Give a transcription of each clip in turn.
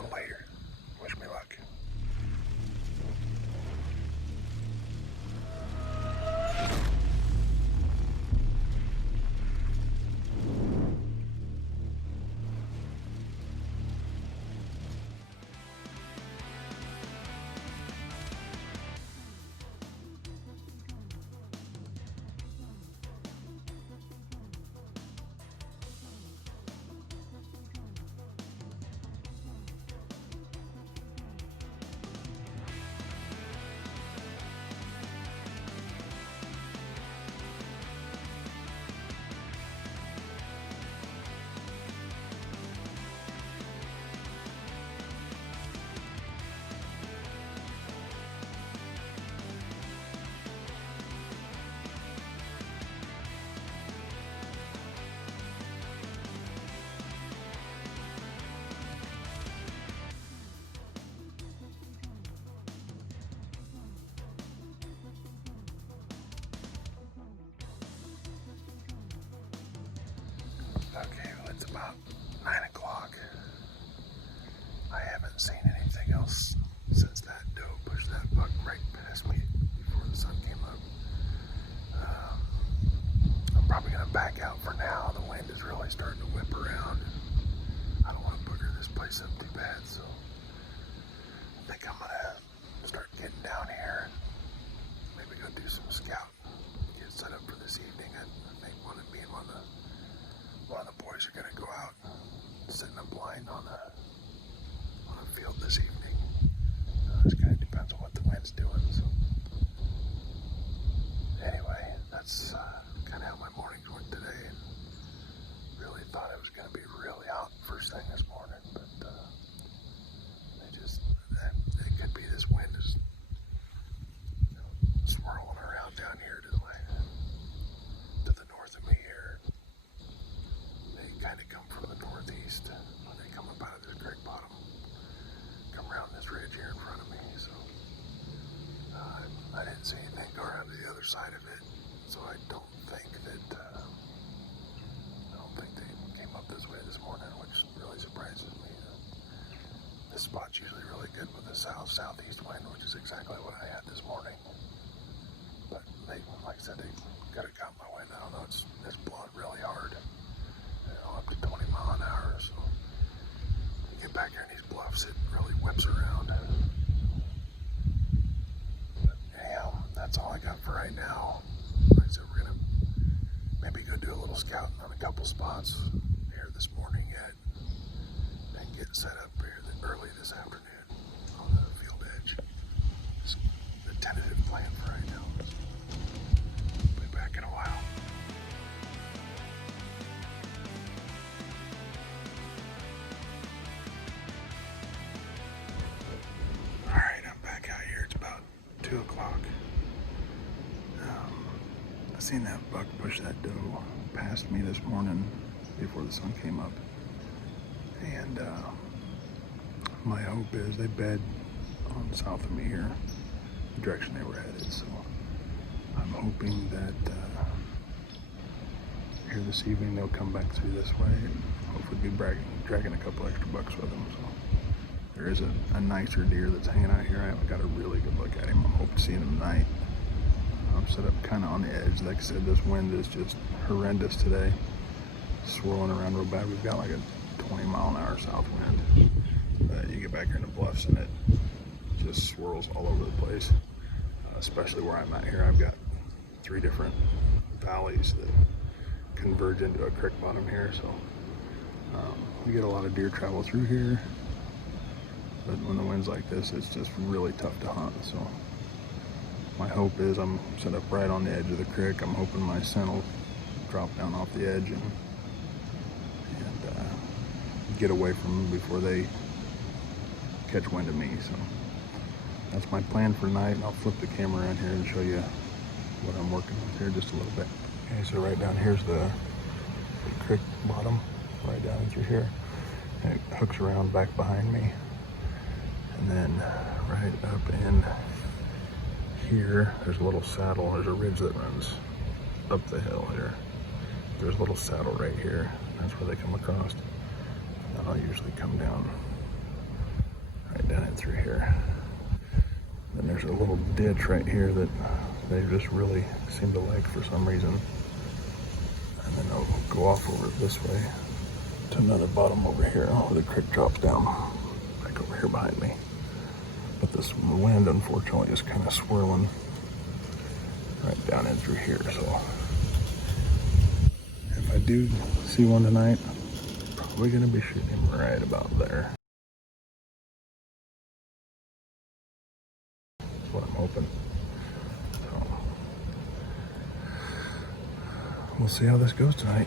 little later. Wish me luck. Okay, well, it's about 9 o'clock. I haven't seen anything else since that doe pushed that buck right past me before the sun came up. I'm probably going to back out for now. The wind is really starting to whip around. I don't want to booger this place up too bad, so I think I'm going to start getting down here and maybe go do some scout, get set up for this evening. I think one of the boys are gonna go out setting a blind on a field this evening. It kind of depends on what the wind's doing. So anyway, that's kind of how my mornings went today. And really thought it was gonna be really hot first thing this morning, but it could be this wind is swirling around down here to the north of me here. Kind of come from the northeast when they come up out of this creek bottom, come around this ridge here in front of me. So I didn't see anything go around to the other side of it, so I don't think they came up this way this morning, which really surprises me. This spot's usually really good with the southeast wind, which is exactly what I had this morning. But like I said, they could have got my wind. I don't know. It's blowing really hard. Up to 20 mile an hour, so you get back here in these bluffs, it really whips around. But anyhow, that's all I got for right now. Like I said, we're gonna maybe go do a little scouting on a couple spots here this morning yet, and get set up here early this afternoon on the field edge. It's the tentative plan for right now. Be back in a while. It's about 2 o'clock. I seen that buck push that doe past me this morning before the sun came up. And my hope is they bed on south of me here, the direction they were headed. So I'm hoping that here this evening they'll come back through this way and hopefully be dragging a couple extra bucks with them. So there is a nicer deer that's hanging out here. I haven't got a really good look at him. I'm hoping to see him tonight. I'm set up kind of on the edge. Like I said, this wind is just horrendous today. Swirling around real bad. We've got like a 20 mile an hour south wind. You get back here in the bluffs and it just swirls all over the place. Especially where I'm at here. I've got 3 different valleys that converge into a creek bottom here. So we get a lot of deer travel through here. But when the wind's like this, it's just really tough to hunt. So my hope is I'm set up right on the edge of the creek. I'm hoping my scent will drop down off the edge and get away from them before they catch wind of me. So that's my plan for tonight. I'll flip the camera around here and show you what I'm working with here just a little bit. Okay, so right down here's the creek bottom, right down through here. And it hooks around back behind me. And then right up in here, there's a little saddle. There's a ridge that runs up the hill here. There's a little saddle right here. That's where they come across. And I'll usually come down down in through here. And there's a little ditch right here that they just really seem to like for some reason. And then they'll go off over this way to another bottom over here where the creek drops down back over here behind me. But this wind, unfortunately, is kind of swirling right down in through here. So if I do see one tonight, probably gonna be shooting him right about there. That's what I'm hoping. So we'll see how this goes tonight.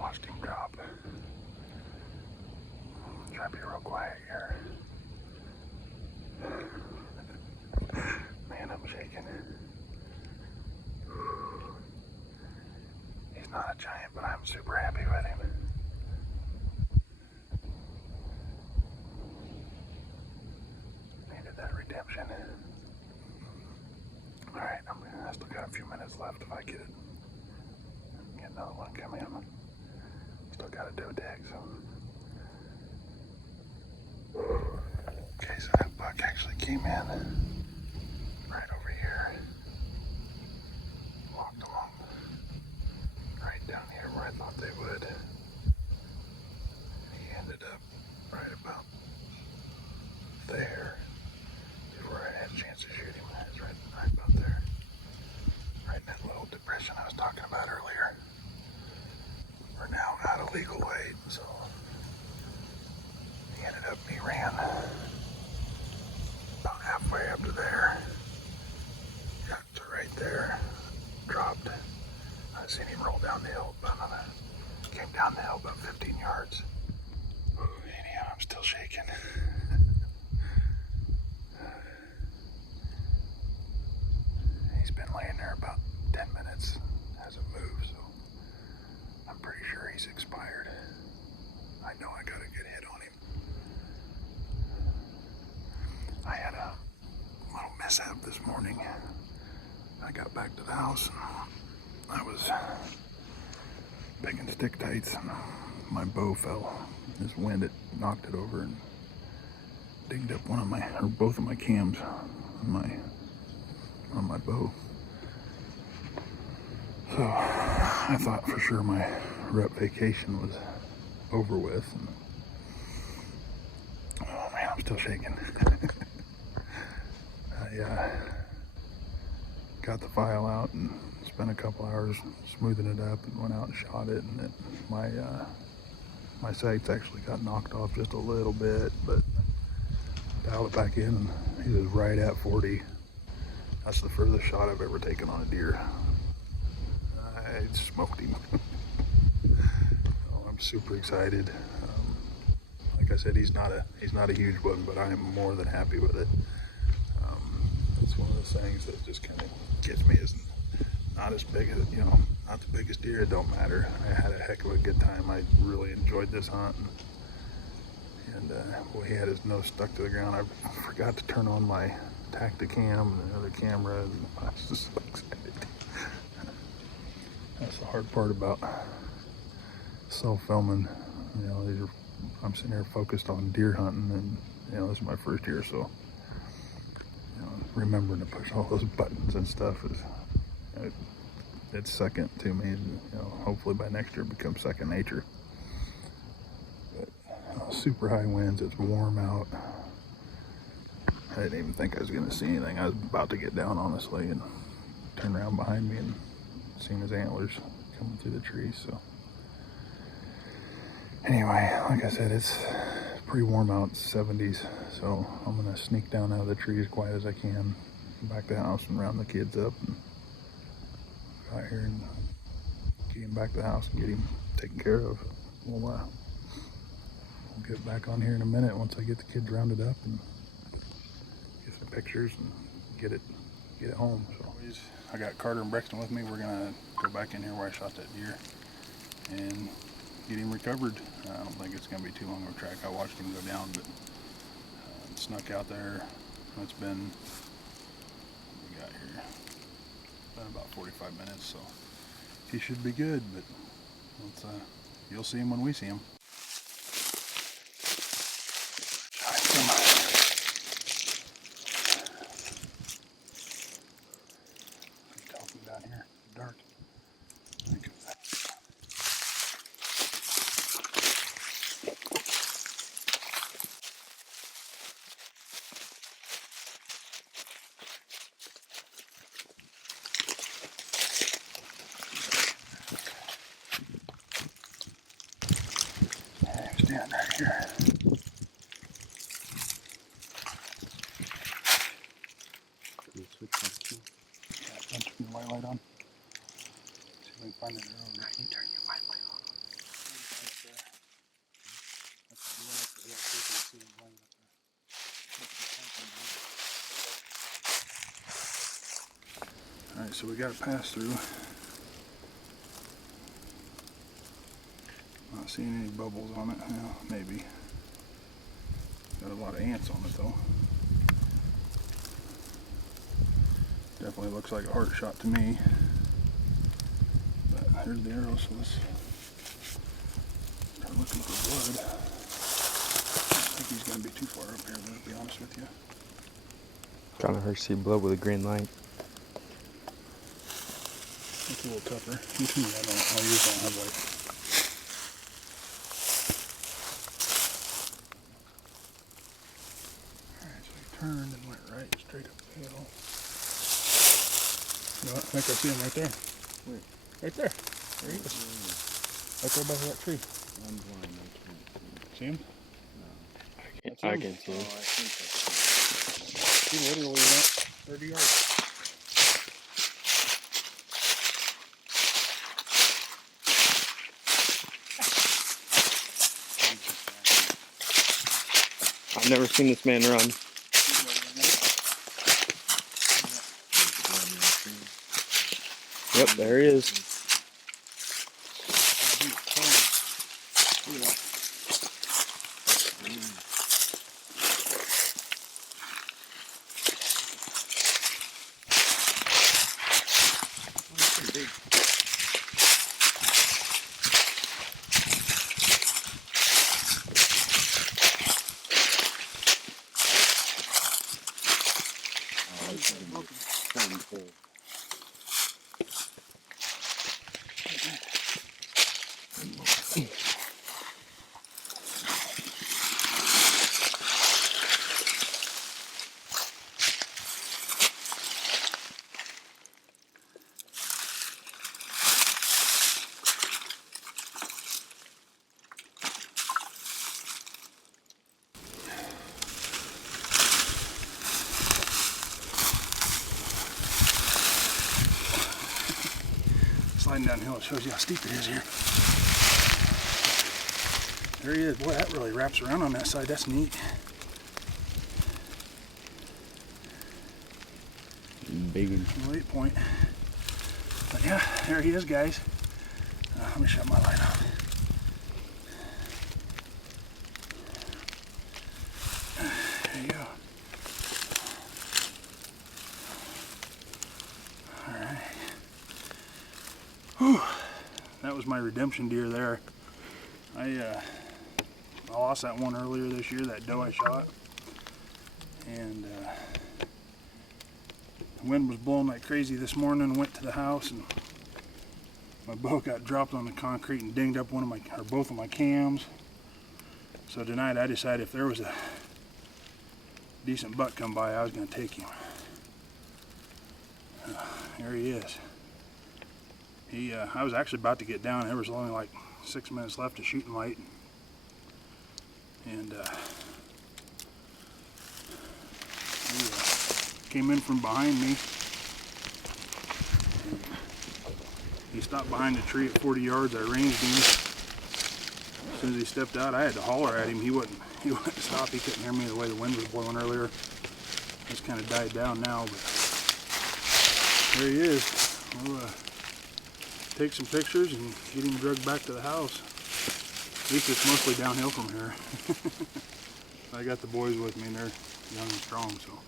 Watched him drop. Try to be real quiet here. Man, I'm shaking. He's not a giant, but I'm super happy with him. Needed that redemption. Alright, I still got a few minutes left if I get it. Get another one come in. Still gotta do a dig, so. Okay, so that buck actually came in right over here. Walked along right down here where I thought they would. He ended up right about there before I had a chance to shoot him. He was right about there. Right in that little depression I was talking about earlier. We're now out of legal weight, so he ended up, he ran about halfway up to there, got to right there, dropped. I seen him roll down the hill, came down the hill about 15 yards. Anyhow, I'm still shaking. He's been laying there about 10 minutes, hasn't moved, so I'm pretty sure he's expired. I know I got a good hit on him. I had a little mishap this morning. I got back to the house and I was picking stick tights and my bow fell. This wind, it knocked it over and dinged up both of my cams on my bow. So I thought for sure my rut-vacation was over with. And, oh man, I'm still shaking. I got the file out and spent a couple hours smoothing it up and went out and shot it. And my sights actually got knocked off just a little bit, but dialed it back in and he was right at 40. That's the furthest shot I've ever taken on a deer. I smoked him. I'm super excited. Like I said, he's not a huge one, but I am more than happy with it. It's one of those things that just kind of gets me. Is not as big as, not the biggest deer. It don't matter. I had a heck of a good time. I really enjoyed this hunt, and boy, he had his nose stuck to the ground. I forgot to turn on my Tacticam and the other camera, and I was just so excited. That's the hard part about self-filming. I'm sitting here focused on deer hunting, and this is my first year, so remembering to push all those buttons and stuff it's second to me. Hopefully by next year it becomes second nature. But super high winds. It's warm out. I didn't even think I was gonna see anything. I was about to get down, honestly, and turn around behind me and seen his antlers coming through the trees. So anyway, like I said, it's pretty warm out, it's 70s. So I'm gonna sneak down out of the tree as quiet as I can, back to the house and round the kids up and go out here and get him back to the house and get him taken care of. We'll get back on here in a minute once I get the kids rounded up and get some pictures and get it home. So I got Carter and Brexton with me. We're gonna go back in here where I shot that deer and get him recovered. I don't think it's gonna be too long of a track. I watched him go down, but snuck out there. It's been, what we got here, been about 45 minutes, so he should be good, but let's, you'll see him when we see him. Down here, dark. Stand right here. Yeah, turn your white light on. See if we can find it over there. You turn your white light on. Right there. That's the one up there. Yeah, see if you can see him laying up there. Alright, so we got a pass through. Not seeing any bubbles on it. Yeah, maybe. Got a lot of ants on it though. Definitely looks like a heart shot to me. But here's the arrow, so let's start looking for blood. I don't think he's going to be too far up here, to be honest with you. Kind of hard to see blood with a green light. It's a little tougher. I'll use that headlight. Alright, so he turned and went right straight up the hill. You know what? I think I see him right there. Where? Right there. There he is. Right there by that tree. I'm blind, I can't See him? see him. I can see him. Oh, I think that's He literally went 30 yards. I've never seen this man run. Yep, there he is. Sliding downhill, it shows you how steep it is here. There he is. Boy, that really wraps around on that side. That's neat. Big. No 8 point. But yeah, there he is, guys. Let me shut my light off. There you go. Alright. Whew. That was my redemption deer there. I lost that one earlier this year, that doe I shot. And the wind was blowing like crazy this morning. Went to the house and my bow got dropped on the concrete and dinged up both of my cams. So tonight I decided if there was decent buck come by, I was going to take him. There he is. I was actually about to get down. There was only like 6 minutes left of shooting light. And he came in from behind me. He stopped behind the tree at 40 yards. I ranged him. As soon as he stepped out, I had to holler at him. He wouldn't stop. He couldn't hear me the way the wind was blowing earlier. It's kind of died down now, but there he is. We'll take some pictures and get him drugged back to the house. At least it's mostly downhill from here. I got the boys with me and they're young and strong, so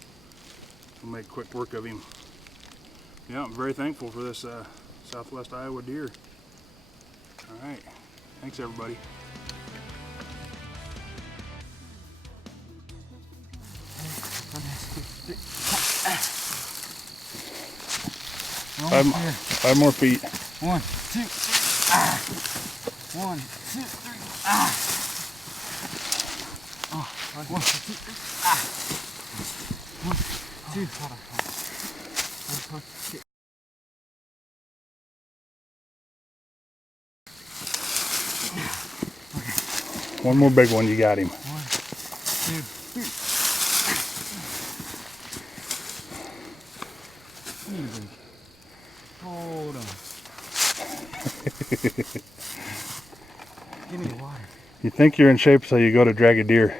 we'll make quick work of him. Yeah, I'm very thankful for this Southwest Iowa deer. All right, thanks everybody. Five more feet. 1, 2, 3. 1, 2, 3. Oh, 1, 2, 3. 1, 2. Hold on. One more big one, you got him. 1, 2, 3. Hold on. Give me the water. You think you're in shape so you go to drag a deer.